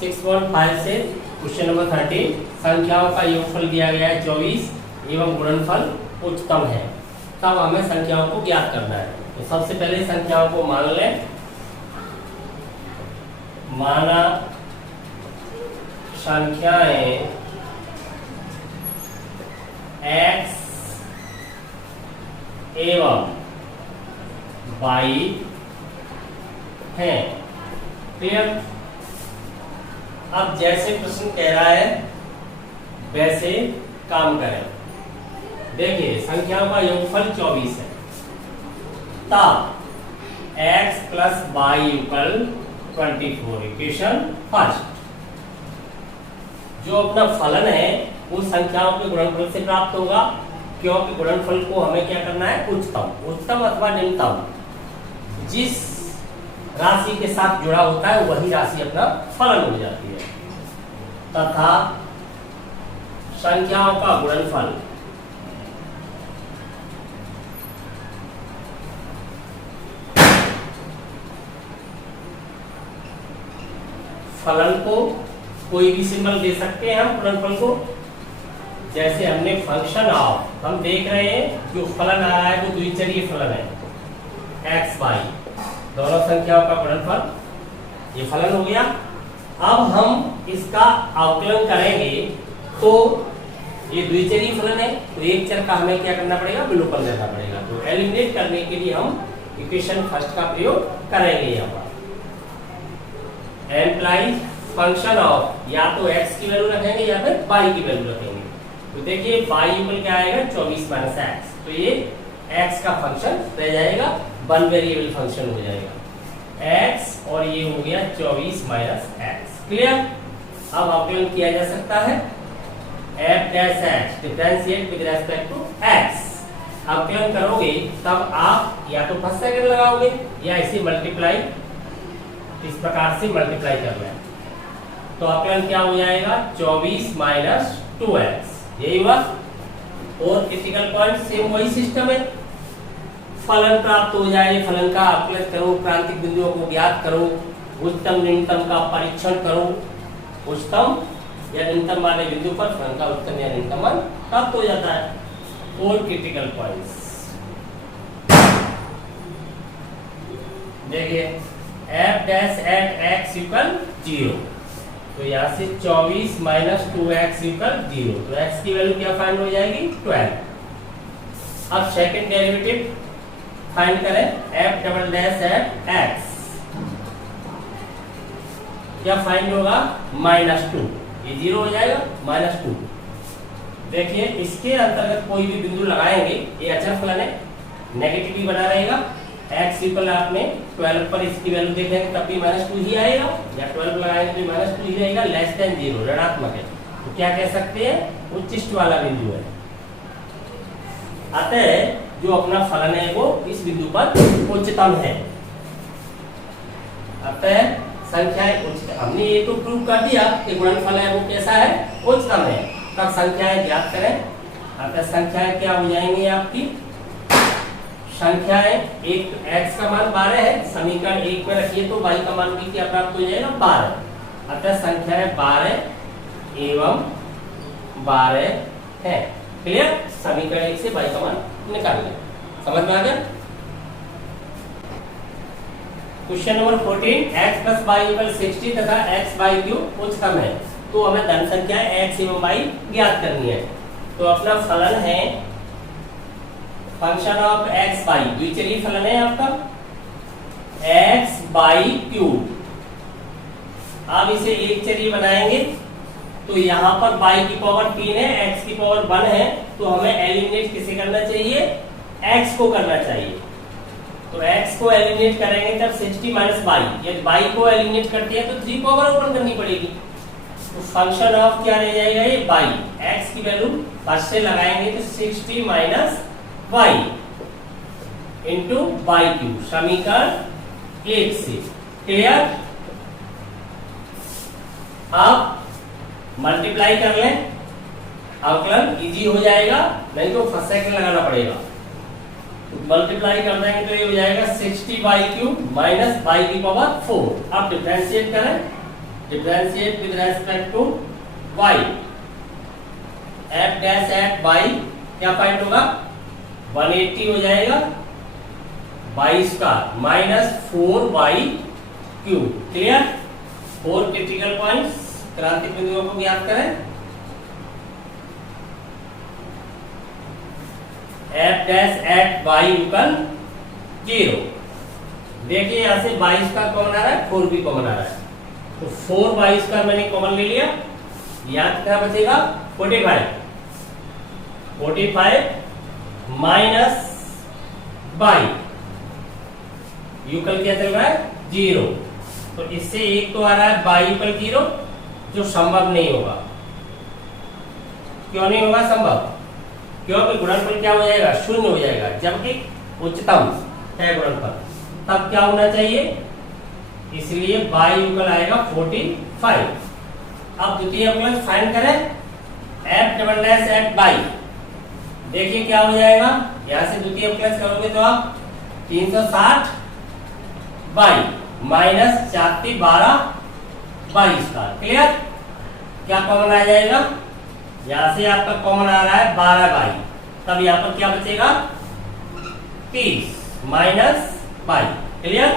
6.5 से question number 13 संख्याओं का योगफल दिया गया है 24 एवं गुणनफल उच्चतम है। तब हमें संख्याओं को ज्ञात करना है। तो सबसे पहले संख्याओं को मान लें। माना संख्याएं x एवं y हैं। क्लियर? अब जैसे प्रश्न कह रहा है वैसे काम करें। देखिए संख्याओं का योगफल 24 है, तब x plus y equal 24 equation first. जो अपना फलन है वो संख्याओं के गुणनफल से प्राप्त होगा, क्योंकि गुणनफल को हमें क्या करना है? उच्चतम अथवा निम्नतम जिस राशि के साथ जुड़ा होता है वही राशि अपना फलन हो जाती है। तथा संख्याओं का गुणनफल फलन को कोई भी सिंबल दे सकते हैं हम गुणनफल को। जैसे हमने फंक्शन ऑफ, हम देख रहे हैं जो फलन आ रहा है वो द्विचरीय फलन है एक्स वाई, दोनों संख्याओं का गुणनफल ये फलन हो गया। अब हम इसका अवकलन करेंगे तो ये द्विचरीय फलन है, तो एक चर का हमें क्या करना पड़ेगा? विलोपन लेना पड़ेगा। तो एलिमिनेट करने के लिए हम इक्वेशन फर्स्ट का प्रयोग करेंगे। यहाँ पर एम्प्लाइज फंक्शन ऑफ, या तो x की वैल्यू रखेंगे या फिर y की वैल्यू रखेंगे। तो देखिए y इक्वल क्या आएगा? 24 माइनस एक्स। तो ये x का फंक्शन रह जाएगा, वन वेरिएबल फंक्शन हो जाएगा x, और ये हो गया 24 माइनस एक्स। क्लियर? अब अवकलन किया जा सकता है f dash x differentiate with respect to x। अवकलन करोगे तब आप या तो फर्स्ट सेकंड लगाओगे या इसे मल्टीप्लाई, इस प्रकार से मल्टीप्लाई करना है। तो अवकलन क्या हो जाएगा? 24 माइनस 2x, यही हुआ। और क्रिटिकल पॉइंट सेम वही सिस्टम है, फलन प्राप्त हो जाए, फलन का अवकलन करो, क्रांतिक बिंदुओं को ज्ञात करो, उच्चतम निम्नतम का परीक्षण करो, उच्चतम या निम्नतम वाले बिंदु पर फलन का उच्चतम या निम्नतम मान प्राप्त हो जाता है। और क्रिटिकल पॉइंट्स देखिए f dash at x equal 0, तो यहाँ से 24 माइनस 2x इक्वल 0, तो x की वैल्यू क्या फाइंड हो जाएगी? 12। अब सेकंड डेरिवेटिव फाइंड करें, f double dash at x क्या फाइंड होगा? -2, ये 0 हो जाएगा, -2। देखिए इसके अंतर्गत कोई भी बिंदु लगाएंगे, ये अचर फलन है, नेगेटिव ही बना रहेगा। x इक्वल आपने 12 पर इसकी वैल्यू देखेंगे तब भी -2 ही आएगा, या 12 लगाएंगे तो -2 ही रहेगा, लेस देन 0 ऋणात्मक है। तो क्या कह सकते हैं? उच्चिष्ट वाला बिंदु है। अतः जो अपना फलन है वो इस बिंदु पर उच्चतम है। अतः संख्याएं उच्चतम, हमने ये तो प्रूव कर दिया कि गुणनफल है वो कैसा है? उच्चतम है। तब संख्याएं ज्ञात करें। अतः संख्याएं क्या हो जाएंगी आपकी? संख्याएं एक x का मान 12 है, समीकरण 1 में रखिए तो y का मान भी क्या प्राप्त हो जाएगा? 12। अतः संख्याएं 12 एवं 12 है। क्लियर? समीकरण 1 से y का मान निकाल लें। समझ में आ गया? Question number 14 x plus y equal 60 तथा x बाई क्यूब उच्चतम है। तो हमें धन संख्याएं x एवं y ज्ञात करनी है। तो अपना फलन है फंक्शन ऑफ x बाई, द्विचरीय फलन है आपका x बाई क्यूब। अब इसे एक चरीय बनाएंगे तो यहाँ पर y की पावर 3 है, x की पावर 1 है, तो हमें एलिमिनेट किसे करना चाहिए? x को करना चाहिए। तो x को एलिमिनेट करेंगे तब 60 माइनस y, यदि y को एलिमिनेट करते हैं तो 3 पावर ओपन करनी पड़ेगी। तो फंक्शन ऑफ क्या रह जाएगा? ये y, x की वैल्यू फर्स्ट से लगाएंगे तो 60 minus y into y cube, समीकरण 1 से। क्लियर? अब मल्टीप्लाई कर लें, अवकलन इजी हो जाएगा, नहीं तो फर्स्ट सेकंड लगाना पड़ेगा। तो मल्टीप्लाई कर देंगे तो ये हो जाएगा 60 वाई क्यूब माइनस वाई की पावर 4। अब डिफरेंशिएट करें differentiate with respect to y, f dash at y क्या फाइंड होगा, 180 हो जाएगा y square minus 4y cube. Clear. 4 critical points क्रांतिक बिंदुओं को ज्ञात करें। f dash at y equal 0। देखिए यहां से y स्क्वायर कॉमन आ रहा है, 4 भी कॉमन आ रहा है, तो 4y स्क्वायर मैंने कॉमन ले लिया। याद क्या बचेगा, 45 माइनस y यूकल क्या चल रहा है 0, तो इससे एक तो आ रहा है y यूकल 0 जो संभव नहीं होगा। क्यों नहीं होगा संभव, क्योंकि गुणनफल क्या हो जाएगा, शून्य हो जाएगा, जबकि उच्चतम है गुणनफल, तब क्या होना चाहिए, इसलिए y यूकल आएगा 45। अब द्वितीय अवकलन फाइंड करें, f double dash at y, देखिए क्या हो जाएगा, यहां से द्वितीय अवकलन करोगे तो आप 360 y minus 4 12 y square. Clear. क्या कॉमन आ जाएगा, यहां से आपका कॉमन आ रहा है 12y, तब यहां पर क्या बचेगा 30 माइनस y। क्लियर।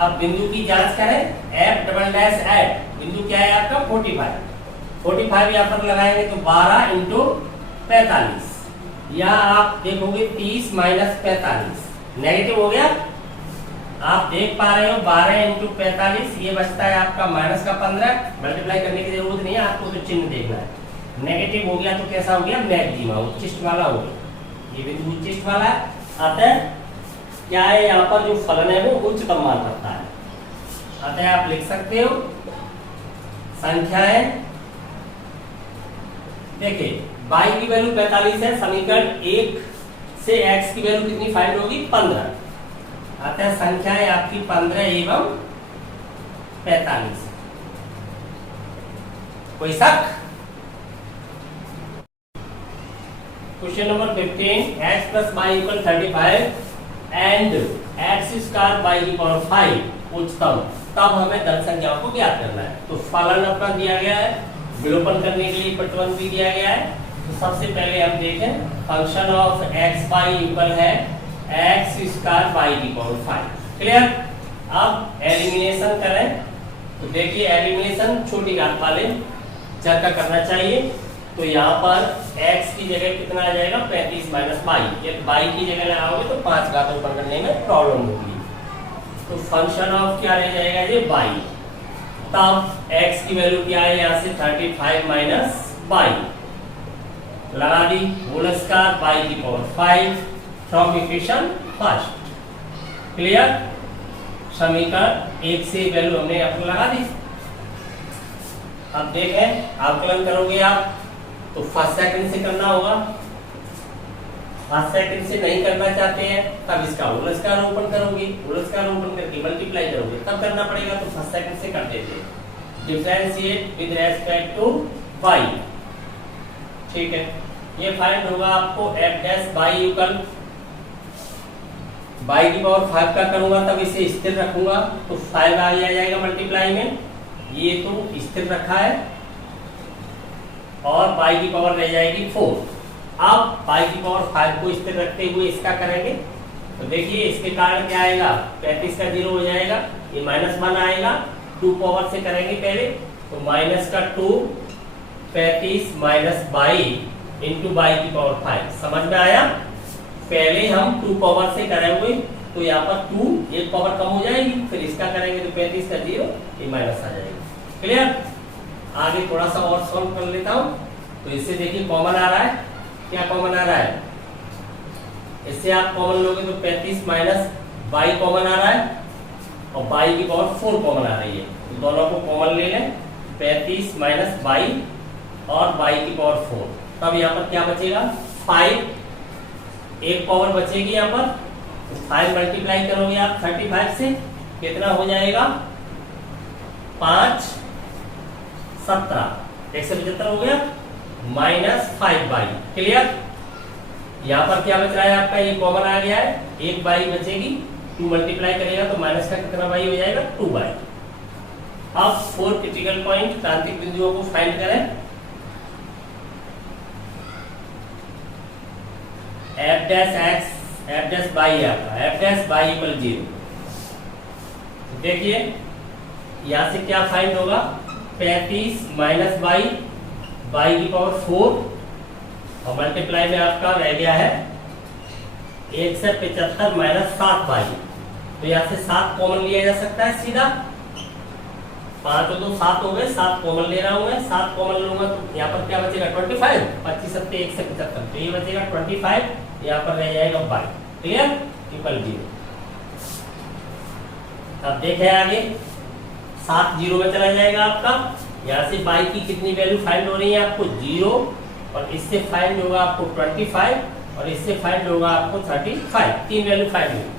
अब बिंदु की जांच करें, f डबल डैश एट, बिंदु क्या है आपका 45 यहां पर लगाएंगे तो 12 इंटू 45, या आप देखोगे 30 माइनस 45 नेगेटिव हो गया। आप देख पा रहे हो 12 इंटू 45 ये बचता है आपका माइनस का 15, मल्टीप्लाई करने की जरूरत नहीं है, आपको तो चिन्ह देखना है। नेगेटिव हो गया तो कैसा हो गया, मैक्सिमा उच्चिष्ट वाला हो गया, ये बिंदु उच्चिष्ट वाला है। अतः क्या है, यहाँ पर जो फलन है वो उच्चतम मान रखता है। अतः आप लिख सकते हो संख्याएं, देखिए y की वैल्यू 45 है, समीकरण 1 से x की वैल्यू कितनी फाइंड होगी 15, अतः संख्याएं आपकी 15 एवं 45। कोई शक। Question number 15, x plus y equal 35 and x square by की पावर 5 उच्चतम, तब हमें धन संख्याओं को ज्ञात करना है। तो फलन अपना दिया गया है, विलोपन करने के लिए पटवन भी दिया गया है। तो सबसे पहले हम देखें, function of x y equal है x स्क्वायर बाई की पावर 5। क्लियर। अब एलिमिनेशन करें, तो देखिए एलिमिनेशन छोटी घात वाले चर का करना चाहिए। तो यहाँ पर x की जगह कितना आ जाएगा 35 माइनस y, यदि y की जगह लगाओगे तो 5 घात ऊपर करने में प्रॉब्लम होगी। तो फंक्शन ऑफ क्या रह जाएगा ये y, तब x की वैल्यू क्या है, यहाँ से 35 माइनस y लगा दी, होल स्क्वायर y की power 5 from equation first. Clear. समीकरण 1 से वैल्यू हमने अपने लगा दी। अब देखें आकलन करोगे आप तो फर्स्ट सेकंड से करना होगा, फर्स्ट सेकंड से नहीं करना चाहते हैं तब इसका होल स्क्वायर ओपन करोगे, होल स्क्वायर ओपन करके मल्टीप्लाई करोगे तब करना पड़ेगा, तो फर्स्ट सेकंड से कर देते हैं। Differentiate with respect to y, ठीक है। ये फाइंड होगा आपको f dash y equal y की पावर 5 का करूंगा तब इसे स्थिर रखूंगा तो 5 आ जाएगा मल्टीप्लाई में, ये तो स्थिर रखा है और y की पावर रह जाएगी 4। अब y की पावर 5 को स्थिर रखते हुए इसका करेंगे तो देखिए इसके कारण क्या आएगा, 35 का 0 हो जाएगा, ये -1 आएगा, 2 पावर से करेंगे पहले तो माइनस का 2 35 माइनस 22 इंटू y की पावर 5। समझ में आया। पहले हम 2 पावर से करेंगे तो यहाँ पर 2 एक पावर कम हो जाएगी, फिर इसका करेंगे तो 35 का 0 ये माइनस आ जाएगा। क्लियर। आगे थोड़ा सा और सॉल्व कर लेता हूँ। तो इससे देखिए कॉमन आ रहा है, क्या कॉमन आ रहा है, इससे आप कॉमन लोगे तो 35 माइनस y कॉमन आ रहा है और y की पावर 4 कॉमन आ रही है, तो दोनों को कॉमन ले लें, 35 माइनस y और y की पावर 4, तब यहाँ पर क्या बचेगा 5, एक पावर बचेगी यहाँ पर, तो 5 मल्टीप्लाई करोगे आप 35 से, कितना हो जाएगा 5 17, 175 हो गया, -5y। क्लियर। यहाँ पर क्या बच रहा है आपका, ये कॉमन आ गया है, एक y बचेगी, 2 मल्टीप्लाई करेगा तो माइनस का कितना y हो जाएगा 2y। अब 4 क्रिटिकल पॉइंट क्रांतिक बिंदुओं को फाइंड करें। F dash x F dash by आपका एफ डैश बाई इक्वल 0। देखिए यहां से क्या फाइंड होगा, 35 माइनस बाई बाई की पावर 4 और मल्टीप्लाई में आपका रह गया है 1 से 75 माइनस 7 बाई। तो यहाँ से 7 कॉमन लिया जा सकता है सीधा, 5 और 2 7 हो गए, 7 कॉमन ले रहा हूं मैं, 7 कॉमन लूंगा तो यहाँ पर क्या बचेगा 25, 25 सत्ते 1 से 75, तो ये बचेगा 25, यहाँ पर रह जाएगा बाई। Clear, equal 0। अब देखें आगे 7 0 में चला जाएगा आपका, यहाँ से बाई की कितनी वैल्यू फाइंड हो रही है आपको 0, और इससे फाइंड होगा आपको 25 और इससे फाइंड होगा आपको 35, 3 वैल्यू फाइंड होगी।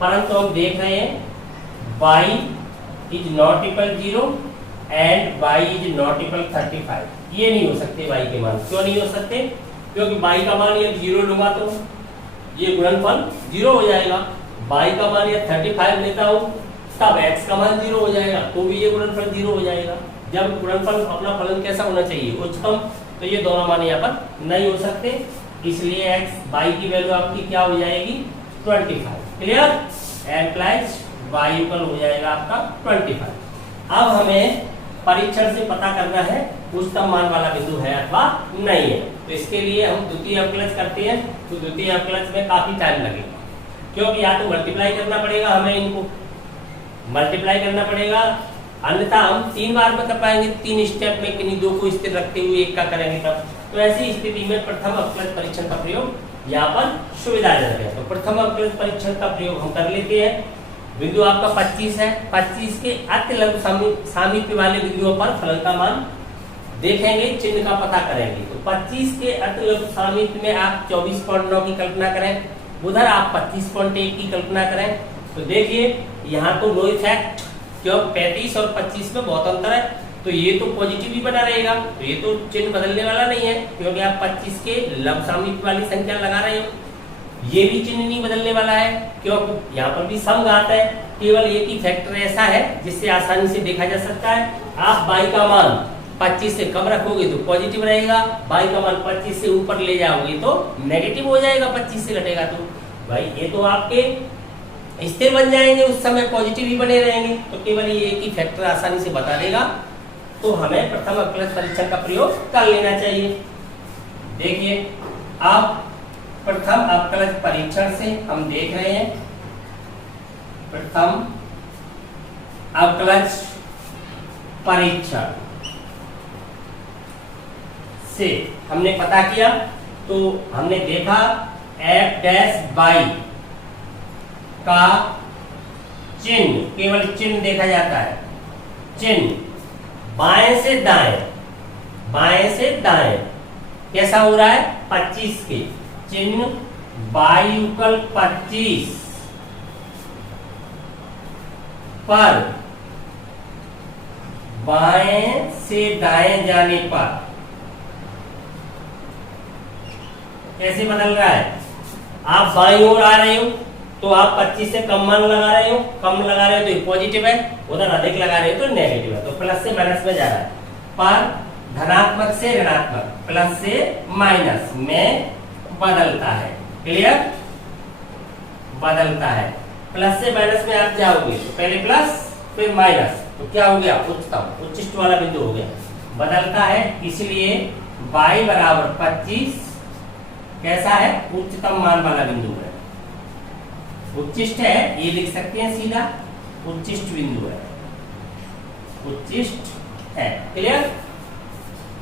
परंतु हम देख रहे हैं by is not equal 0 and by is not equal 35, ये नहीं हो सकते बाई के मान। क्यों नहीं हो सकते, क्योंकि बाई का मान ये 0 लूंगा तो ये गुणनफल 0 हो जाएगा, बाई का मान ये 35 लेता हूं तब x का मान 0 हो जाएगा, तो भी ये गुणनफल 0 हो जाएगा। जब गुणनफल अपना फलन कैसा होना चाहिए, उच्चतम, तो ये दोनों मान यहाँ पर नहीं हो सकते, इसलिए x बाई की वैल्यू आपकी क्या हो जाएगी 25। क्लियर, एम्प्लाइज y इक्वल हो जाएगा आपका 25। अब हमें परीक्षण से पता करना है उच्चतम मान वाला बिंदु है अथवा नहीं है। तो इसके लिए हम द्वितीय अवकलज करते हैं, तो द्वितीय अवकलज में काफी टाइम लगेगा, क्योंकि या तो मल्टीप्लाई करना पड़ेगा हमें, इनको मल्टीप्लाई करना पड़ेगा, अन्यथा हम 3 बार में कर पाएंगे, 3 स्टेप में किन्हीं 2 को स्थिर रखते हुए 1 का करेंगे तब। तो ऐसी स्थिति में प्रथम अवकलज परीक्षण का प्रयोग यहाँ पर सुविधाजनक है। तो प्रथम अवकलज परीक्षण का प्रयोग हम कर लेते हैं। बिंदु आपका 25 है, 25 के अति लघु सामीप्य वाले बिंदुओं पर फलन का मान देखेंगे, चिन्ह का पता करेंगे। तो 25 के अति लघु सामीप्य में आप 24.9 की कल्पना करें, उधर आप 25.1 की कल्पना करें। तो देखिए यहाँ तो नो इफेक्ट, क्यों 35 और 25 में बहुत अंतर है, तो ये तो पॉजिटिव ही बना रहेगा, तो ये तो चिन्ह बदलने वाला नहीं है, क्योंकि आप 25 के लघु सामीप्य वाली संख्या लगा रहे हो। ये भी चिन्ह नहीं बदलने वाला है, क्योंकि यहाँ पर भी समघात है, केवल एक ही फैक्टर ऐसा है जिससे आसानी से देखा जा सकता है। आप बाई का मान 25 से कम रखोगे तो पॉजिटिव रहेगा, बाई का मान 25 से ऊपर ले जाओगे तो नेगेटिव हो जाएगा, 25 से घटेगा तो भाई ये तो आपके स्थिर बन जाएंगे, उस समय पॉजिटिव ही बने रहेंगे। तो केवल ये एक ही फैक्टर आसानी से बता देगा, तो हमें प्रथम अवकलज परीक्षण का प्रयोग कर लेना चाहिए। देखिए अब प्रथम अवकलज परीक्षण से हम देख रहे हैं, प्रथम अवकलज परीक्षण से हमने पता किया, तो हमने देखा एफ डैश बाई का चिन्ह, केवल चिन्ह देखा जाता है, चिन्ह बाएं से दाएं, बाएं से दाएं कैसा हो रहा है 25 के, चिन्ह बाई इक्वल 25 पर बाएं से दाएं जाने पर कैसे बदल रहा है। आप बाईं ओर आ रहे हो तो आप 25 से कम मान लगा रहे हो, कम लगा रहे हो तो पॉजिटिव है, उधर अधिक लगा रहे हो तो नेगेटिव है, तो प्लस से माइनस में जा रहा है। पर धनात्मक से ऋणात्मक, प्लस से माइनस में बदलता है। क्लियर, बदलता है, प्लस से माइनस में आप जाओगे तो पहले प्लस फिर माइनस, तो क्या हो गया उच्चतम, उच्चिष्ट वाला बिंदु हो गया, बदलता है। इसलिए y बराबर 25 कैसा है उच्चतम मान वाला बिंदु है, उच्चिष्ट है, ये लिख सकते हैं सीधा, उच्चिष्ट बिंदु है, उच्चिष्ट है। क्लियर,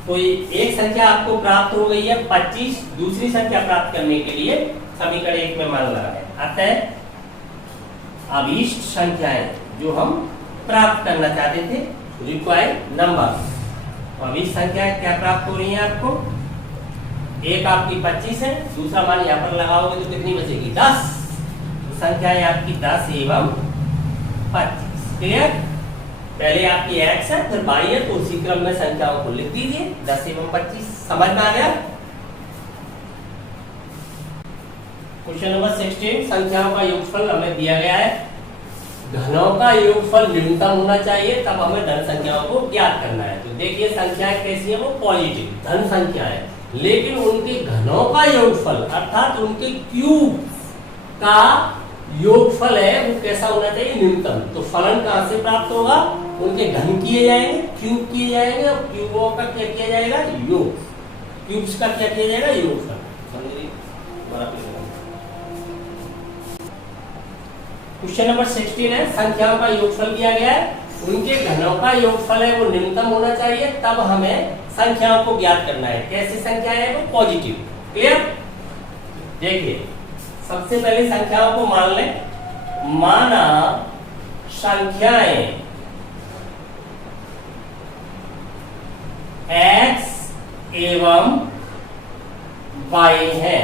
तो एक संख्या आपको प्राप्त हो गई है 25, दूसरी संख्या प्राप्त करने के लिए समीकरण 1 में मान लगा है। अतः अभीष्ट संख्याएं जो हम प्राप्त करना चाहते थे, रिक्वायर्ड नंबर, अभीष्ट संख्याएं क्या प्राप्त हो रही है आपको, एक आपकी 25 है, दूसरा मान यहाँ पर लगाओगे तो कितनी बचेगी 10, तो संख्याएं आपकी 10 एवं 25। क्लियर, पहले आपकी x है फिर y है, तो उसी क्रम में संख्याओं को लिख दीजिए 10 एवं 25। समझ में आ गया। क्वेश्चन नंबर 16, संख्याओं का योगफल हमें दिया गया है घनों का योगफल न्यूनतम होना चाहिए, तब हमें धन संख्याओं को ज्ञात करना है। तो देखिए संख्याएं कैसी है, वो पॉजिटिव धन संख्या है, लेकिन उनके घनों का योगफल अर्थात उनके क्यूब का योगफल है वो कैसा होना चाहिए, न्यूनतम। तो फलन कहां से प्राप्त होगा, उनके घन किए जाएंगे, क्यूब किए जाएंगे, और क्यूबों का क्या किया जाएगा, योग। क्यूब्स का क्या किया जाएगा, योगफल। क्वेश्चन नंबर 16 है, संख्याओं का योगफल दिया गया है, उनके घनों का योगफल है वो न्यूनतम होना चाहिए, तब हमें संख्याओं को ज्ञात करना है। कैसी संख्या है वो, पॉजिटिव। क्लियर। देखिए सबसे पहले संख्याओं को मान लें। माना संख्याएं x एवं y है,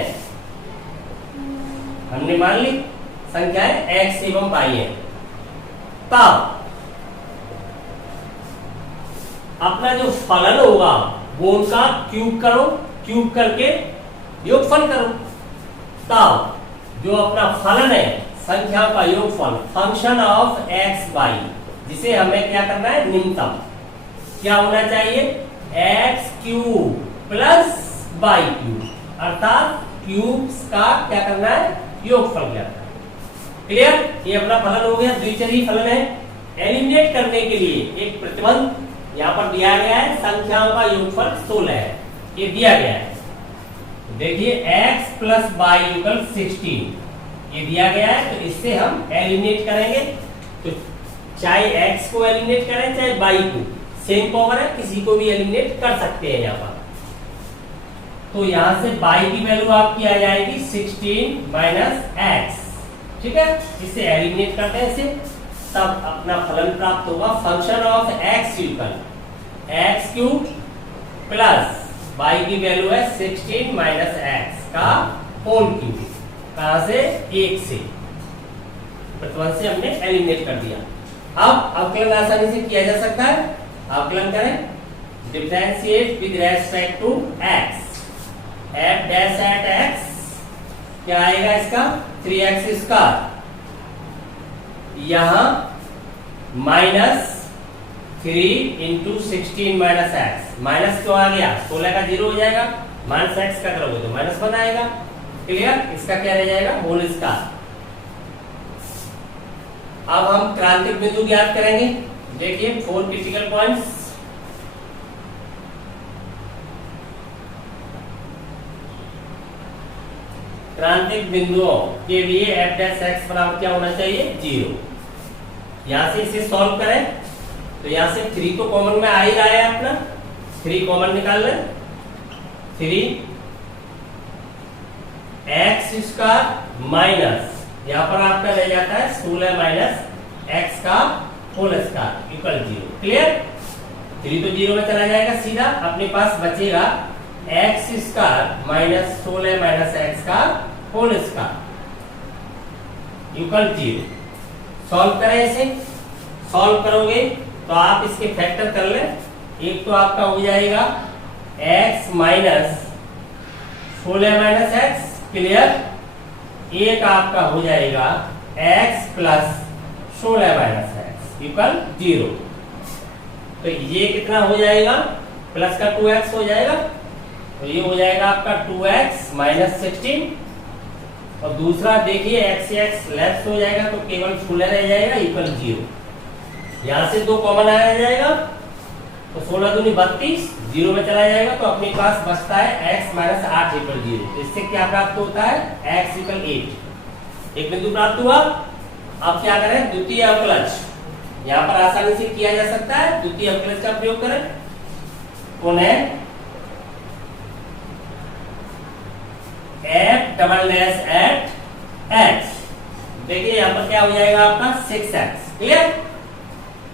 हमने मान ली संख्याएं x एवं y है, तब अपना जो फलन होगा वो उनका क्यूब करो, क्यूब करके योगफल करो, तब जो अपना फलन है संख्या का योगफल फंक्शन ऑफ x y, जिसे हमें क्या करना है, न्यूनतम क्या होना चाहिए, x cube plus y cube, अर्थात क्यूब्स का क्या करना है, योगफल क्या करना है। क्लियर। ये अपना फलन हो गया, द्विचरी फलन है। एलिमिनेट करने के लिए एक प्रतिबंध यहाँ पर दिया गया है, संख्याओं का योगफल 16 है, ये दिया गया है। देखिए x प्लस वाई इक्वल 16 ये दिया गया है, तो इससे हम एलिमिनेट करेंगे। तो चाहे x को एलिमिनेट करें चाहे y को, सेम पावर है, किसी को भी एलिमिनेट कर सकते हैं यहाँ पर। तो यहाँ से y की वैल्यू आपकी आ जाएगी 16 माइनस x, ठीक है। इसे एलिमिनेट करते हैं इसे, तब अपना फलन प्राप्त होगा function of x equal x cube plus y की वैल्यू है 16 माइनस x का होल क्यूब। कहां से, 1 से, प्रतिबंध से हमने एलिमिनेट कर दिया। अब अवकलन आसानी से किया जा सकता है। अवकलन करें, differentiate with respect to x, f dash at x क्या आएगा इसका, 3x स्क्वायर, यहां minus 3 into 16 minus x, minus क्यों आ गया, 16 का 0 हो जाएगा, माइनस एक्स का करोगे तो माइनस 1 आएगा। क्लियर। इसका क्या रह जाएगा, होल स्क्वायर। अब हम क्रांतिक बिंदु ज्ञात करेंगे। देखिए 4 क्रिटिकल पॉइंट्स। क्रांतिक बिंदुओं के लिए f डैश x बराबर क्या होना चाहिए, 0। यहां से इसे सॉल्व करें तो यहां से 3 तो कॉमन में आ ही रहा है, अपना 3 कॉमन निकाल लें, 3 x स्क्वायर माइनस यहां पर आपका रह जाता है 16 माइनस x का होल स्क्वायर इक्वल 0। क्लियर। 3 तो 0 में चला जाएगा सीधा, अपने पास बचेगा x square minus 16 minus x का होल स्क्वायर इक्वल 0। सॉल्व करें इसे, सॉल्व करोगे तो आप इसके फैक्टर कर लें। एक तो आपका हो जाएगा x minus 16 minus x, clear. एक आपका हो जाएगा x plus 16 minus x equal 0। तो ये कितना हो जाएगा, प्लस का 2x हो जाएगा, तो ये हो जाएगा आपका 2x माइनस 16, और दूसरा देखिए x से x लेफ्ट हो जाएगा तो केवल 16 रह जाएगा इक्वल 0। यहां से 2 कॉमन आ जाएगा तो 16 दूनी 32, 0 में चला जाएगा तो अपने पास बचता है x माइनस 8 इक्वल 0। तो इससे क्या प्राप्त होता है, x इक्वल 8। एक बिंदु प्राप्त हुआ। अब क्या करें, द्वितीय अवकलज यहाँ पर आसानी से किया जा सकता है। द्वितीय अवकलज का प्रयोग करें, पुनः f double dash at x, देखिए यहाँ पर क्या हो जाएगा आपका 6x। क्लियर।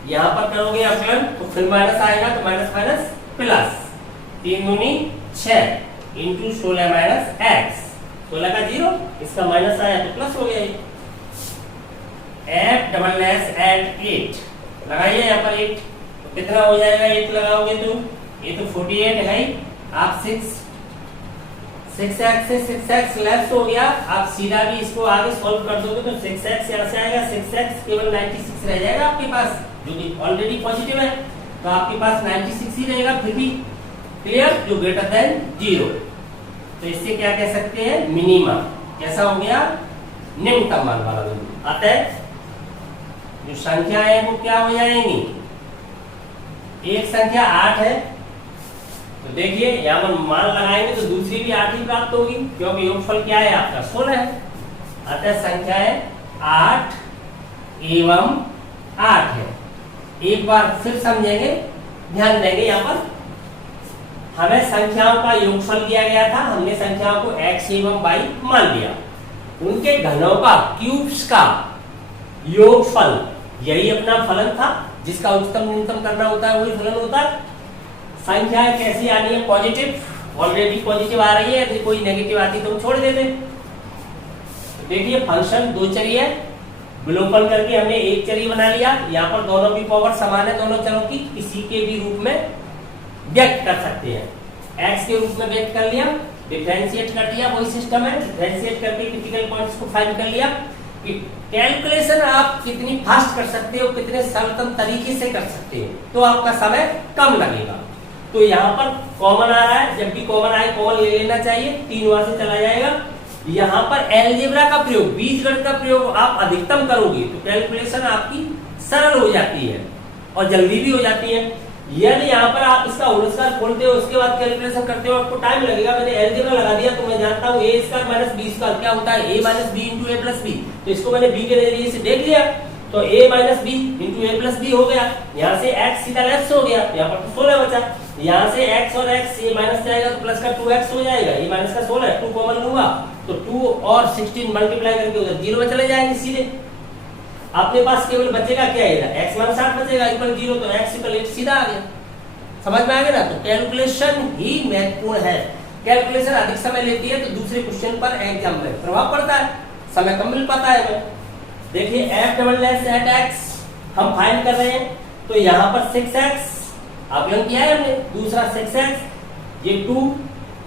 यहाँ पर करोगे अवकलन तो फिर माइनस आएगा, तो माइनस माइनस प्लस, 3 दूनी 6 इंटू 16 माइनस x, 16 का 0, इसका माइनस आया तो प्लस हो गया। f डबल डैश एट 8 लगाइए यहाँ पर 8, तो कितना हो जाएगा, 8 लगाओगे तो ये तो 48 है, आप 6 6x से 6x लेफ्ट हो गया। आप सीधा भी इसको आगे सॉल्व कर दोगे तो 6x यहाँ से आएगा, 6x केवल 96 रह जाएगा आपके पास, जो कि ऑलरेडी पॉजिटिव है, तो आपके पास 96 ही रहेगा फिर भी। क्लियर, जो ग्रेटर देन 0। तो इससे क्या कह सकते हैं, मिनिमा। कैसा हो गया, निम्नतम मान वाला बिंदु। अतः जो संख्या है वो क्या हो जाएंगी, एक संख्या 8 है, तो देखिए यहाँ पर मान लगाएंगे तो दूसरी भी 8 ही प्राप्त होगी, क्योंकि योगफल क्या है आपका 16 है। अतः संख्या है 8 एवं 8 है। एक बार फिर समझेंगे, ध्यान देंगे, यहाँ पर हमें संख्याओं का योगफल दिया गया था, हमने संख्याओं को x एवं y मान लिया, उनके घनों का, क्यूब्स का योगफल, यही अपना फलन था, जिसका उच्चतम न्यूनतम करना होता है वही फलन होता है। संख्याएं कैसी आनी है, पॉजिटिव, ऑलरेडी पॉजिटिव आ रही है, यदि कोई नेगेटिव आती तो छोड़ देते। तो देखिए फंक्शन दो चरी है, विलोपन करके हमने एक चरी बना लिया। यहाँ पर दोनों भी पावर समान है दोनों चरों की, किसी के भी रूप में व्यक्त कर सकते हैं। x के रूप में व्यक्त कर लिया, डिफरेंशिएट कर दिया, वही सिस्टम है, डिफरेंशिएट करके क्रिटिकल पॉइंट्स को फाइंड कर लिया। कि कैलकुलेशन आप कितनी फास्ट कर सकते हो, कितने सरलतम तरीके से कर सकते हो, तो आपका समय कम लगेगा। तो यहाँ पर कॉमन आ रहा है, जब भी कॉमन आए कॉमन ले लेना चाहिए, 3 वहां से चला जाएगा। यहाँ पर एलजेब्रा का प्रयोग, बीजगणित का प्रयोग आप अधिकतम करोगे तो कैलकुलेशन आपकी सरल हो जाती है और जल्दी भी हो जाती है। यदि यहाँ पर आप इसका होल स्क्वायर खोलते हो उसके बाद कैलकुलेशन करते हो, आपको टाइम लगेगा। मैंने एलजेब्रा लगा दिया तो मैं जानता हूँ a square minus B square क्या होता है, a minus B into A plus B, तो इसको मैंने b के नजरिए से देख लिया, तो a minus B into A plus B हो गया। यहाँ से x सीधा लेफ्ट हो गया, यहाँ पर 16 बचा, यहाँ से x और x ये माइनस जाएगा तो प्लस का 2x हो जाएगा, ये माइनस का 16, 2 कॉमन लूंगा तो 2 और 16 मल्टीप्लाई करके उधर 0 में चले जाएंगे सीधे। अपने पास केवल बचेगा क्या, x माइनस 8 बचेगा इक्वल 0, तो x इक्वल 8 सीधा आ गया। समझ में आ गया ना। तो कैलकुलेशन ही महत्वपूर्ण है, कैलकुलेशन अधिक समय लेती है तो दूसरे क्वेश्चन पर एग्जाम में प्रभाव पड़ता है, समय कम मिल पाता है हमें। देखिए f double dash at x हम फाइंड कर रहे हैं, तो यहाँ पर 6x आकलन किया है हमने, दूसरा 6x, ये 2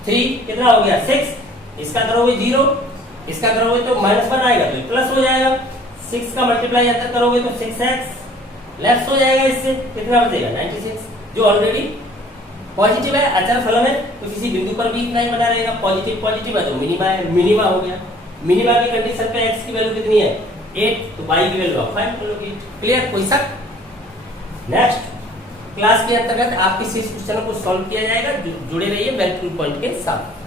3 कितना हो गया 6, इसका करोगे 0, इसका करोगे तो -1 आएगा तो प्लस हो जाएगा, 6 का मल्टीप्लाई अंदर करोगे तो 6x लेफ्ट हो जाएगा, इससे कितना बचेगा 96, जो ऑलरेडी पॉजिटिव है, अचर फलन है, तो किसी बिंदु पर भी इतना ही बना रहेगा। पॉजिटिव पॉजिटिव है तो मिनिमा है, मिनिमा हो गया। मिनिमा की कंडीशन पे x की वैल्यू कितनी है 8, तो y की वैल्यू 5 कर लोगे। क्लियर, कोई शक। नेक्स्ट क्लास के अंतर्गत आपके शेष क्वेश्चनों को सॉल्व किया जाएगा, जुड़े रहिए बेल पॉइंट के साथ।